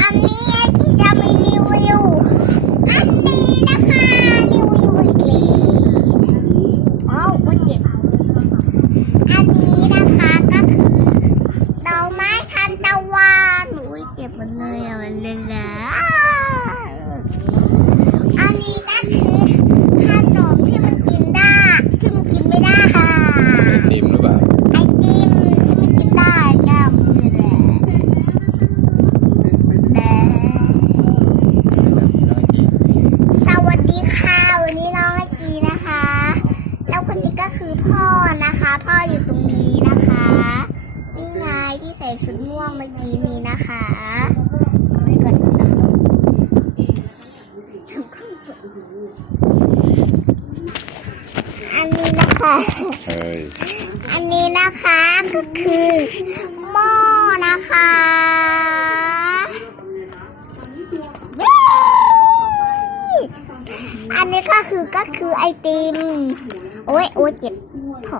อันนี้ที่จะมีรีวิว อันนี้นะคะรีวิวอีกแล้วอ้าวโอ้ยเจ็บ อันนี้นะคะก็คือดอกไม้ทันตะวันอุ้ยเจ็บหมดเลยอะมันเลยนะ อยู่ตรงนี้นะคะ นี่ไงที่ใส่ชุดม่วงเมื่อกี้นี้นะคะเอาไว้ก่อนน้ำต้มน้ำข้นอันนี้นะคะเฮ้ยอันนี้นะคะก็คือหม้อนะคะอันนี้ก็คือก็คือไอติม โอ้ยโอ้ยเจ็บท้อ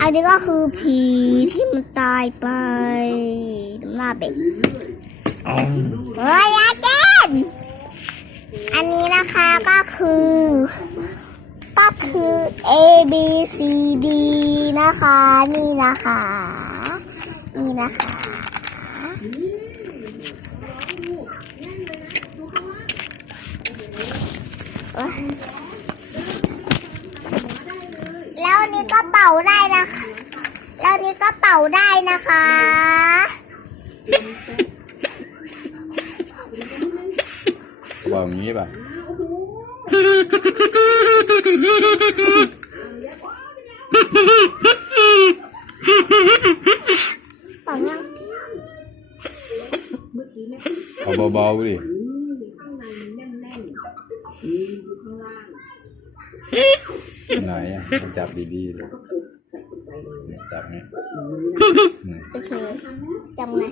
อันนี้ก็คือผีที่มันตายไปหน้าเป็ดเฮ้ยอาเจนอันนี้นะคะก็คือ ก็คือ A B C D นะคะ นี่นะคะ นี่นะคะโอ๊ยแล้วอั นนี้ก็เป่าได้นะคะแล้วอันนี้ก็เป่าได้นะคะบอกอย่างนี้ป่ะเป่ายังเอาเบาๆดิไหนอ่ะต้องจับดีๆเลยจับไงอืมโอเคจำไง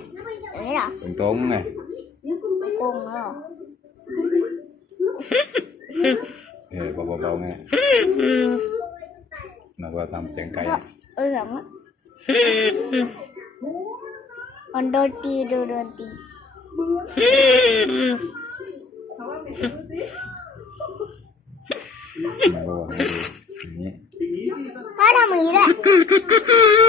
อันนี้เหรอตรงๆไงโกงแล้วเหรอเออเบาๆไงมาว่าทำเสียงไก่ก็เออเหรอมะมันโดนตีดูโดนตี Ha ha ha ha!